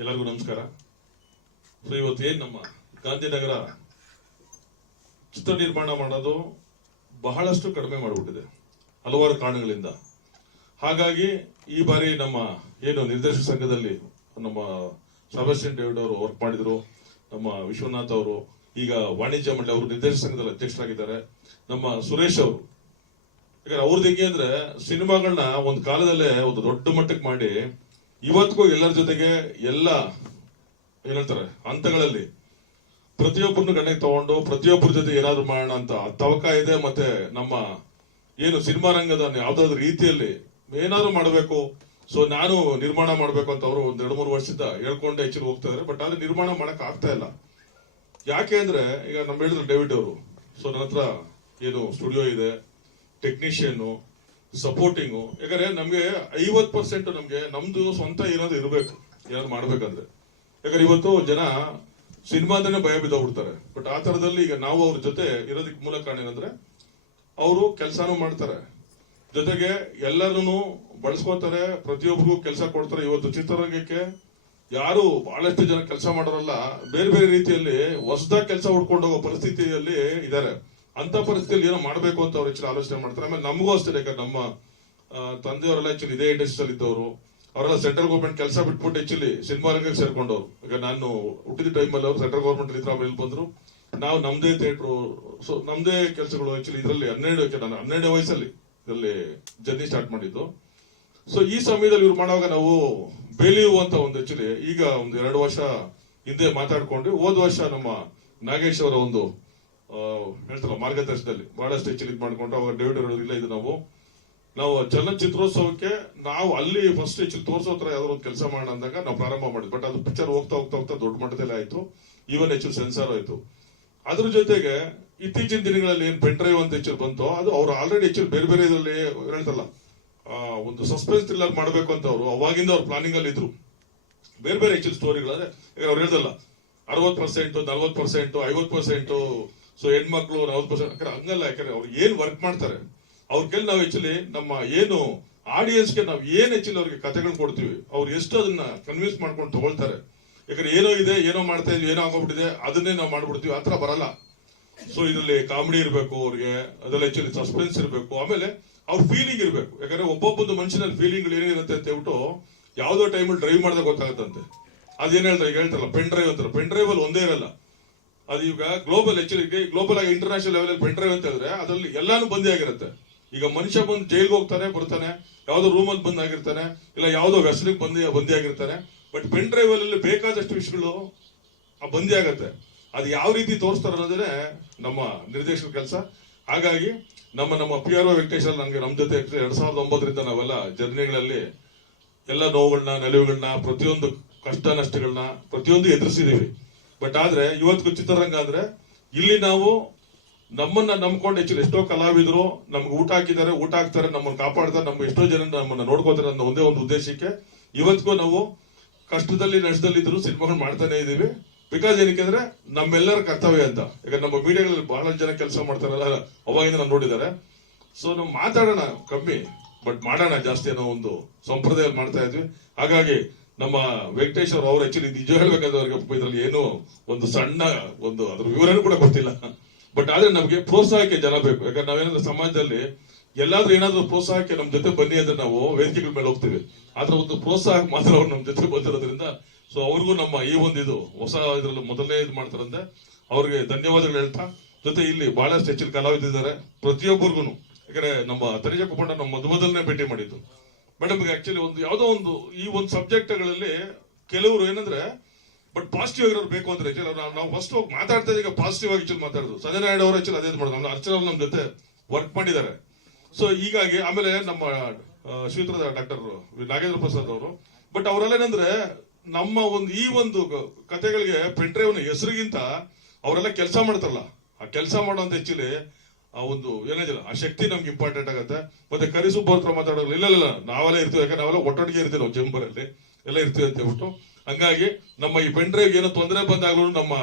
ಎಲ್ಲರಿಗೂ ನಮಸ್ಕಾರ. ಸೊ ಇವತ್ತು ಏನ್ ನಮ್ಮ ಗಾಂಧಿನಗರ ಚಿತ್ರ ನಿರ್ಮಾಣ ಮಾಡೋದು ಬಹಳಷ್ಟು ಕಡಿಮೆ ಮಾಡಿಬಿಟ್ಟಿದೆ. ಹಲವಾರು ಕಾರಣಗಳಿಂದ. ಹಾಗಾಗಿ ಈ ಬಾರಿ ನಮ್ಮ ಏನು ನಿರ್ದೇಶಕ ಸಂಘದಲ್ಲಿ ನಮ್ಮ ಸಬಸ್ಟಿನ್ ಡೇವಿಡ್ ಅವರು ವರ್ಕ್ ಮಾಡಿದ್ರು. ನಮ್ಮ ವಿಶ್ವನಾಥ್ ಅವರು, ಈಗ ವಾಣಿಜ್ಯ ಮಂಡಳಿ ಅವರು ನಿರ್ದೇಶಕ ಸಂಘದಲ್ಲಿ ಅಧ್ಯಕ್ಷರಾಗಿದ್ದಾರೆ. ನಮ್ಮ ಸುರೇಶ್ ಅವರು. ಯಾಕಂದ್ರೆ ಅವ್ರದ್ದು ಹೆಂಗೆ ಅಂದ್ರೆ ಸಿನಿಮಾಗಳನ್ನ ಒಂದು ಕಾಲದಲ್ಲೇ ಒಂದು ದೊಡ್ಡ ಮಟ್ಟಕ್ಕೆ ಮಾಡಿ ಇವತ್ತಿಗೂ ಎಲ್ಲರ ಜೊತೆಗೆ ಎಲ್ಲ ಹೇಳ್ತಾರೆ, ಹಂತಗಳಲ್ಲಿ ಪ್ರತಿಯೊಬ್ಬರನ್ನು ಗಣನೆಗೆ ತಗೊಂಡು ಪ್ರತಿಯೊಬ್ಬರ ಜೊತೆ ಏನಾದ್ರು ಮಾಡೋಣ ಅಂತ ತವಕ ಇದೆ, ಮತ್ತೆ ನಮ್ಮ ಏನು ಸಿನಿಮಾ ರಂಗದ ಯಾವ್ದಾದ್ರು ರೀತಿಯಲ್ಲಿ ಏನಾದ್ರು ಮಾಡಬೇಕು. ಸೊ ನಾನು ನಿರ್ಮಾಣ ಮಾಡಬೇಕು ಅಂತ ಅವರು ಒಂದ್ ಎರಡು ಮೂರು ವರ್ಷದಿಂದ ಹೇಳ್ಕೊಂಡೆ ಹೆಚ್ಚಿಗೆ ಹೋಗ್ತಾ ಇದಾರೆ ಬಟ್ ಆದ್ರೆ ನಿರ್ಮಾಣ ಮಾಡಕ್ ಆಗ್ತಾ ಇಲ್ಲ. ಯಾಕೆ ಅಂದ್ರೆ, ಈಗ ನಮ್ಮ ಹೇಳಿದ್ರು ಡೇವಿಡ್ ಅವರು. ಸೊ ನನ್ನ ಹತ್ರ ಏನು ಸ್ಟುಡಿಯೋ ಇದೆ ಟೆಕ್ನಿಷಿಯನ್ ಸಪೋರ್ಟಿಂಗು ಯಾಕಂದ್ರೆ ನಮಗೆ ಐವತ್ ಪರ್ಸೆಂಟ್ ನಮಗೆ ನಮ್ದು ಸ್ವಂತ ಏನಾದ್ರು ಇರಬೇಕು, ಏನಾದ್ರು ಮಾಡ್ಬೇಕಂದ್ರೆ. ಯಾಕಂದ್ರೆ ಇವತ್ತು ಜನ ಸಿನಿಮಾದನೇ ಭಯ ಬಿದ್ದೋಗ್ಬಿಡ್ತಾರೆ. ಬಟ್ ಆ ಥರದಲ್ಲಿ ಈಗ ನಾವು ಅವ್ರ ಜೊತೆ ಇರೋದಕ್ಕೆ ಮೂಲ ಕಾರಣ ಏನಂದ್ರೆ, ಅವರು ಕೆಲಸನೂ ಮಾಡ್ತಾರೆ. ಜೊತೆಗೆ ಎಲ್ಲರೂ ಬಳಸ್ಕೋತಾರೆ ಪ್ರತಿಯೊಬ್ಬರಿಗೂ ಕೆಲಸ ಕೊಡ್ತಾರೆ. ಇವತ್ತು ಚಿತ್ರರಂಗಕ್ಕೆ ಯಾರು ಬಹಳಷ್ಟು ಜನ ಕೆಲಸ ಮಾಡೋರಲ್ಲ, ಬೇರೆ ಬೇರೆ ರೀತಿಯಲ್ಲಿ ಹೊಸದಾಗಿ ಕೆಲಸ ಹುಡ್ಕೊಂಡೋಗೋ ಪರಿಸ್ಥಿತಿಯಲ್ಲಿ ಇದ್ದಾರೆ ಅಂತ ಪರಿಸ್ಥಿತಿಯಲ್ಲಿ ಏನೋ ಮಾಡಬೇಕು ಅಂತ ಅವ್ರು ಹೆಚ್ಚಿನ ಆಲೋಚನೆ ಮಾಡ್ತಾರೆ. ಆಮೇಲೆ ನಮಗೂ ಅಷ್ಟೇ ಯಾಕಂದ್ರೆ ನಮ್ಮ ತಂದೆಯವರೆಲ್ಲ ಆಕ್ಚುಲಿ ಇದೇ ಇಂಡಸ್ಟ್ರಿಯಲ್ಲಿ ಇದ್ದವರು, ಅವರೆಲ್ಲ ಸೆಂಟ್ರಲ್ ಗೌರ್ಮೆಂಟ್ ಕೆಲಸ ಬಿಟ್ಬಿಟ್ಟು ಆಕ್ಚುಲಿ ಸಿನಿಮಾ ರಂಗಕ್ಕೆ ಸೇರ್ಕೊಂಡವ್ರು. ಈಗ ನಾನು ಹುಟ್ಟಿದ ಟೈಮಲ್ಲಿ ಅವರು ಸೆಂಟ್ರಲ್ ಗೌರ್ಮೆಂಟ್ ಇದ್ರ ಆಮೇಲೆ ಬಂದ್ರು. ನಾವು ನಮ್ದೇ ಥಿಯೇಟ್ರು ಸೊ ನಮ್ದೇ ಕೆಲಸಗಳು ಆಕ್ಚುಲಿ ಇದರಲ್ಲಿ ಹನ್ನೆರಡು ನಾನು ಹನ್ನೆರಡನೇ ವಯಸ್ಸಲ್ಲಿ ಇದರಲ್ಲಿ ಜರ್ನಿ ಸ್ಟಾರ್ಟ್ ಮಾಡಿದ್ದು. ಸೊ ಈ ಸಮಯದಲ್ಲಿ ಇವ್ರು ಮಾಡುವಾಗ ನಾವು ಬೇಲಿಯು ಒಂದು ಆಕ್ಚುಲಿ ಈಗ ಒಂದು ಎರಡು ವರ್ಷ ಹಿಂದೆ ಮಾತಾಡ್ಕೊಂಡು ಹೋದ ವರ್ಷ ನಮ್ಮ ನಾಗೇಶ್ ಅವರ ಒಂದು ಆ, ಹೇಳ್ತಾರಲ್ಲ ಮಾರ್ಗದರ್ಶನದಲ್ಲಿ ಬಹಳಷ್ಟು ಹೆಚ್ಚು ಇದು ಮಾಡ್ಕೊಂಡು ಅವಾಗ ಡೇವಿಡ್ ಇಲ್ಲ ಇದು ನಾವು ನಾವು ಚಲನಚಿತ್ರೋತ್ಸವಕ್ಕೆ ನಾವು ಅಲ್ಲಿ ಫಸ್ಟ್ ಹೆಚ್ಚು ತೋರಿಸೋ ಥರ ಯಾವ್ದಾದ್ರು ಒಂದು ಕೆಲಸ ಮಾಡೋಣ ಅಂದಾಗ ನಾವು ಪ್ರಾರಂಭ ಮಾಡಿದ್ವಿ. ಬಟ್ ಅದು ಪಿಕ್ಚರ್ ಹೋಗ್ತಾ ಹೋಗ್ತಾ ಹೋಗ್ತಾ ದೊಡ್ಡ ಮಟ್ಟದಲ್ಲಿ ಆಯಿತು. ಈವನ್ ಹೆಚ್ಚು ಸೆನ್ಸರ್ ಆಯ್ತು. ಅದ್ರ ಜೊತೆಗೆ ಇತ್ತೀಚಿನ ದಿನಗಳಲ್ಲಿ ಏನು ಪೆನ್ ಡ್ರೈವ್ ಅಂತ ಹೆಚ್ಚು ಬಂತು ಅದು ಅವ್ರು ಆಲ್ರೆಡಿ ಹೆಚ್ಚು ಬೇರೆ ಬೇರೆ ಇದರಲ್ಲಿ ಹೇಳ್ತಲ್ಲ ಒಂದು ಸಸ್ಪೆನ್ಸ್ ಥ್ರಿಲ್ಲರ್ ಮಾಡಬೇಕು ಅಂತ ಅವರು ಅವಾಗಿಂದ ಅವ್ರು ಪ್ಲಾನಿಂಗ್ ಅಲ್ಲಿ ಇದ್ರು. ಬೇರೆ ಬೇರೆ ಹೆಚ್ಚು ಸ್ಟೋರಿಗಳಾದ್ರೆ ಅವ್ರು ಹೇಳ್ದಲ್ಲ ಅರವತ್ತು ಪರ್ಸೆಂಟ್ ನಲ್ವತ್ತು ಪರ್ಸೆಂಟ್ ಐವತ್ತು ಪರ್ಸೆಂಟ್ ಸೊ ಹೆಣ್ಮಕ್ಳು ಪರ್ಸೆಂಟ್ ಯಾಕಂದ್ರೆ ಹಂಗಲ್ಲ, ಯಾಕಂದ್ರೆ ಅವ್ರು ಏನು ವರ್ಕ್ ಮಾಡ್ತಾರೆ, ಅವ್ರ ಕೆಲ್ ನಾವು ಆಕ್ಚುಲಿ ನಮ್ಮ ಏನು ಆಡಿಯನ್ಸ್ಗೆ ನಾವು ಏನು ಆಕ್ಚುಲಿ ಅವ್ರಿಗೆ ಕಥೆಗಳನ್ನ ಕೊಡ್ತೀವಿ, ಅವ್ರು ಎಷ್ಟು ಅದನ್ನ ಕನ್ವಿನ್ಸ್ ಮಾಡ್ಕೊಂಡು ತಗೊಳ್ತಾರೆ. ಯಾಕಂದ್ರೆ ಏನೋ ಇದೆ, ಏನೋ ಮಾಡ್ತಾ ಇದ್ವಿ, ಏನೋ ಆಗೋಗ್ಬಿಟ್ಟಿದೆ, ಅದನ್ನೇ ನಾವು ಮಾಡ್ಬಿಡ್ತೀವಿ ಆತರ ಬರಲ್ಲ. ಸೊ ಇದರಲ್ಲಿ ಕಾಮಿಡಿ ಇರಬೇಕು ಅವ್ರಿಗೆ, ಅದರಲ್ಲಿ ಆಕ್ಚುಲಿ ಸಸ್ಪೆನ್ಸ್ ಇರಬೇಕು, ಆಮೇಲೆ ಅವ್ರ ಫೀಲಿಂಗ್ ಇರಬೇಕು. ಯಾಕಂದ್ರೆ ಒಬ್ಬೊಬ್ಬೊಂದು ಮನುಷ್ಯನಲ್ಲಿ ಫೀಲಿಂಗ್ ಏನಿರುತ್ತೆ ಅಂತ ಹೇಳ್ಬಿಟ್ಟು ಯಾವ್ದೋ ಟೈಮಲ್ಲಿ ಡ್ರೈವ್ ಮಾಡಿದಾಗ ಗೊತ್ತಾಗುತ್ತಂತೆ. ಅದೇನ್ ಹೇಳ್ತಾರೆ ಹೇಳ್ತಾರಲ್ಲ ಪೆನ್ ಡ್ರೈವ್ ಅಂತಾರೆ. ಪೆನ್ ಡ್ರೈವ್ ಅಲ್ಲಿ ಒಂದೇ ಇರಲ್ಲ. ಅದು ಈಗ ಗ್ಲೋಬಲ್ ಎಚ್ಚರಿಕೆ ಗ್ಲೋಬಲ್ ಆಗಿ ಇಂಟರ್ನ್ಯಾಷನಲ್ ಲೆವೆಲ್ ಅಲ್ಲಿ ಡ್ರೈವ್ ಅಂತ ಹೇಳಿದ್ರೆ ಅದರಲ್ಲಿ ಎಲ್ಲಾನು ಬಂದೇ ಆಗಿರುತ್ತೆ. ಈಗ ಮನುಷ್ಯ ಬಂದು ಜೈಲ್ಗೆ ಹೋಗ್ತಾನೆ, ಬರ್ತಾನೆ, ಯಾವ್ದೋ ರೂಮಲ್ಲಿ ಬಂದ್ ಆಗಿರ್ತಾನೆ, ಇಲ್ಲ ಯಾವ್ದೋ ವೆಸ್ಲಿಗೆ ಬಂದಿ ಬಂದಿ ಆಗಿರ್ತಾನೆ. ಬಟ್ ಪೆನ್ ಡ್ರೈವ್ ಅಲ್ಲಿ ಬೇಕಾದಷ್ಟು ವಿಷಯಗಳು ಆ ಬಂದಿ ಆಗತ್ತೆ. ಅದು ಯಾವ ರೀತಿ ತೋರಿಸ್ತಾರೆ ಅನ್ನೋದೇ ನಮ್ಮ ನಿರ್ದೇಶಕರ ಕೆಲಸ. ಹಾಗಾಗಿ ನಮ್ಮ ನಮ್ಮ ಪಿ ಆರ್ ಒ ವೆಂಕಟೇಶ್ ನನಗೆ ನಮ್ಮ ಜೊತೆ ಎರಡ್ ಸಾವಿರದ ಒಂಬತ್ತರಿಂದ ನಾವೆಲ್ಲ ಜರ್ನಿಗಳಲ್ಲಿ ಎಲ್ಲ ನೋವುಗಳನ್ನ ನೆಲವುಗಳನ್ನ ಪ್ರತಿಯೊಂದು ಕಷ್ಟ ನಷ್ಟಗಳನ್ನ ಪ್ರತಿಯೊಂದು ಎದುರಿಸಿದೀವಿ. ಬಟ್ ಆದ್ರೆ ಇವತ್ತಿಗೂ ಚಿತ್ರರಂಗ ಅಂದ್ರೆ ಇಲ್ಲಿ ನಾವು ನಮ್ಮನ್ನ ನಂಬ್ಕೊಂಡು ಹೆಚ್ಚು ಎಷ್ಟೋ ಕಲಾವಿದರು ನಮ್ಗೆ ಊಟ ಹಾಕಿದ್ದಾರೆ, ಊಟ ಹಾಕ್ತಾರೆ, ನಮ್ಮನ್ನ ಕಾಪಾಡ್ತಾರೆ ನಮ್ಮ ಎಷ್ಟೋ ಜನ ನಮ್ಮನ್ನ ನೋಡ್ಕೋತಾರೆ ಅನ್ನೋ ಒಂದೇ ಒಂದು ಉದ್ದೇಶಕ್ಕೆ ಇವತ್ತಿಗೂ ನಾವು ಕಷ್ಟದಲ್ಲಿ, ನಷ್ಟದಲ್ಲಿ ಇದ್ರು ಸಿನಿಮಾಗಳು ಮಾಡ್ತಾನೆ ಇದೀವಿ ಬಿಕಾಸ್ ಏನಕ್ಕೆ ಅಂದ್ರೆ, ನಮ್ಮೆಲ್ಲರ ಕರ್ತವ್ಯ ಅಂತ. ಈಗ ನಮ್ಮ ಮೀಡಿಯಾಗಳಲ್ಲಿ ಬಹಳ ಜನ ಕೆಲಸ ಮಾಡ್ತಾರಲ್ಲ, ಅವಾಗಿಂದ ನಾವು ನೋಡಿದ್ದಾರೆ. ಸೊ ನಾವು ಮಾತಾಡೋಣ ಕಮ್ಮಿ ಬಟ್ ಮಾಡೋಣ ಜಾಸ್ತಿ ಅನ್ನೋ ಒಂದು ಸಂಪ್ರದಾಯ ಮಾಡ್ತಾ ಇದ್ವಿ. ಹಾಗಾಗಿ ನಮ್ಮ ವೆಂಕಟೇಶ್ ಅವರು ಆಕ್ಚುಲಿ ನಿಜ ಹೇಳ್ಬೇಕಾದ್ರೆ ಅವ್ರಿಗೆ ಇದ್ರಲ್ಲಿ ಏನು ಒಂದು ಸಣ್ಣ ಒಂದು ಅದ್ರ ವಿವರನೂ ಕೂಡ ಗೊತ್ತಿಲ್ಲ. ಬಟ್ ಆದ್ರೆ ನಮ್ಗೆ ಪ್ರೋತ್ಸಾಹಕ್ಕೆ ಜನ ಬೇಕು. ಯಾಕಂದ್ರೆ ನಾವೇನಾದ್ರೂ ಸಮಾಜದಲ್ಲಿ ಎಲ್ಲಾದ್ರೂ ಏನಾದ್ರೂ ಪ್ರೋತ್ಸಾಹಕ್ಕೆ ನಮ್ ಜೊತೆ ಬನ್ನಿ ಅಂದ್ರೆ ನಾವು ವೇದಿಕೆಗಳ ಮೇಲೆ ಹೋಗ್ತೀವಿ. ಆದ್ರೆ ಒಂದು ಪ್ರೋತ್ಸಾಹ ಮಾತ್ರ ಅವ್ರು ನಮ್ ಜೊತೆ ಬಂದಿರೋದ್ರಿಂದ ಸೊ ಅವ್ರಿಗೂ ನಮ್ಮ ಈ ಒಂದು ಇದು ಹೊಸ ಇದ್ರಲ್ಲಿ ಮೊದಲನೇ ಇದು ಮಾಡ್ತಾರಂದ್ರೆ ಅವ್ರಿಗೆ ಧನ್ಯವಾದಗಳು ಹೇಳ್ತಾ, ಜೊತೆ ಇಲ್ಲಿ ಬಹಳಷ್ಟು ಹೆಚ್ಚಿನ ಕಲಾವಿದಿದ್ದಾರೆ ಪ್ರತಿಯೊಬ್ಬರಿಗೂ ಯಾಕಂದ್ರೆ ನಮ್ಮ ತನಿಜ ಕುಪ್ಪಣ್ಣ ನಮ್ಮ ಮೊದ ಮೊದಲನೇ ಭೇಟಿ ಮಾಡಿದ್ದು. ಮೇಡಮ್ ಆಕ್ಚುಲಿ ಒಂದು ಯಾವುದೋ ಒಂದು ಈ ಒಂದು ಸಬ್ಜೆಕ್ಟ್ಗಳಲ್ಲಿ ಕೆಲವರು ಏನಂದ್ರೆ ಬಟ್ ಪಾಸಿಟಿವ್ ಆಗಿರೋರು ಬೇಕು ಅಂದ್ರೆ ನಾವು ಫಸ್ಟ್ ಹೋಗಿ ಮಾತಾಡ್ತಾ ಈಗ ಪಾಸಿಟಿವ್ ಆಗಿ ಮಾತಾಡೋದು. ನಾಯ್ಡು ಅವರು ಆಕ್ಚುಲಿ ಅದೇ ಮಾಡೋದು. ನಮ್ಮ ಅರ್ಚನಾ ನಮ್ಮ ಜೊತೆ ವರ್ಕ್ ಮಾಡಿದ್ದಾರೆ. ಸೊ ಹೀಗಾಗಿ ಆಮೇಲೆ ನಮ್ಮ ಶ್ರೀತ್ರದ ಡಾಕ್ಟರ್ ನಾಗೇಂದ್ರ ಪ್ರಸಾದ್ ಅವರು ಬಟ್ ಅವರೆಲ್ಲ ಏನಂದ್ರೆ, ನಮ್ಮ ಒಂದು ಈ ಒಂದು ಕಥೆಗಳಿಗೆ ಪೆಂಡ್ರೈವ್ನ ಹೆಸರಿಗಿಂತ ಅವರೆಲ್ಲ ಕೆಲಸ ಮಾಡ್ತಾರಲ್ಲ. ಆ ಕೆಲಸ ಮಾಡುವಂತ ಹೆಚ್ಚಿಲಿ ಆ ಒಂದು ಏನಿದಿಲ್ಲ ಆ ಶಕ್ತಿ ನಮ್ಗೆ ಇಂಪಾರ್ಟೆಂಟ್ ಆಗುತ್ತೆ. ಮತ್ತೆ ಕರಿಸು ಹತ್ರ ಮಾತಾಡೋದು ಇಲ್ಲ ಇಲ್ಲ ನಾವೆಲ್ಲ ಇರ್ತೀವಿ, ಯಾಕಂದ್ರೆ ನಾವೆಲ್ಲ ಒಟ್ಟೊಟ್ಟಿಗೆ ಇರ್ತೀವಿ ನಾವು ಜಂಬರಲ್ಲಿ. ಎಲ್ಲ ಇರ್ತೀವಿ ಅಂತ ಹೇಳ್ಬಿಟ್ಟು. ಹಂಗಾಗಿ ನಮ್ಮ ಈ ಪೆಂಡ್ರೈವ್ ಏನೋ ತೊಂದರೆ ಬಂದಾಗ್ಲೂ ನಮ್ಮ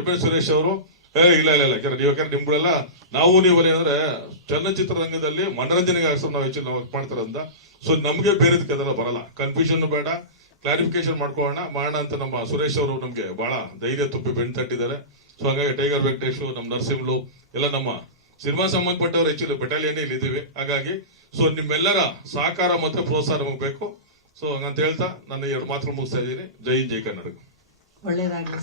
ಎಂ ಎಸ್ ಸುರೇಶ್ ಅವರು, ಏ, ಇಲ್ಲ ಇಲ್ಲ ಇಲ್ಲ, ಯಾಕಂದ್ರೆ ನೀವು, ಯಾಕಂದ್ರೆ ನಿಮ್ಗಳೆಲ್ಲ ನಾವು ನೀವು ಏನಂದ್ರೆ ಚಲನಚಿತ್ರರಂಗದಲ್ಲಿ ರಂಗದಲ್ಲಿ ಮನರಂಜನೆಗೆ ನಾವು ಹೆಚ್ಚು ನಾವು ಮಾಡ್ತಾರಂತ ಸೊ ನಮ್ಗೆ ಬೇರೆದಕ್ಕೆ ಅದೆಲ್ಲ ಬರಲ್ಲ. ಕನ್ಫ್ಯೂಷನ್ ಬೇಡ. ಕ್ಲಾರಿಫಿಕೇಶನ್ ಮಾಡ್ಕೊಳ್ಳೋಣ, ಮಾಡೋಣ ಅಂತ ನಮ್ಮ ಸುರೇಶ್ ಅವರು ನಮ್ಗೆ ಬಹಳ ಧೈರ್ಯ ತುಂಬಿ ಬೆಣ್ ತಟ್ಟಿದ್ದಾರೆ. ಸೊ ಹಾಗಾಗಿ ಟೈಗರ್ ವೆಂಕಟೇಶು ನಮ್ಮ ನರಸಿಂಹ್ಲು, ಎಲ್ಲ ನಮ್ಮ ಸಿನಿಮಾ ಸಂಬಂಧಪಟ್ಟವರು ಹೆಚ್ಚಿಲ್ಲ ಬೆಟಾಲಿಯನ್ ಇಲ್ಲಿ ಇದ್ದೀವಿ. ಹಾಗಾಗಿ ಸೊ ನಿಮ್ಮೆಲ್ಲರ ಸಹಕಾರ ಮತ್ತೆ ಪ್ರೋತ್ಸಾಹ ನಮಗೆ ಬೇಕು. ಸೊ ಹಂಗಂತ ಹೇಳ್ತಾ, ನನ್ನ ಎರಡು ಮಾತು ಮುಗಿಸ್ತಾ ಇದ್ದೀನಿ. ಜೈ ಜೈ ಕನ್ನಡ ಒಳ್ಳೇದಾಗ್ಲಿ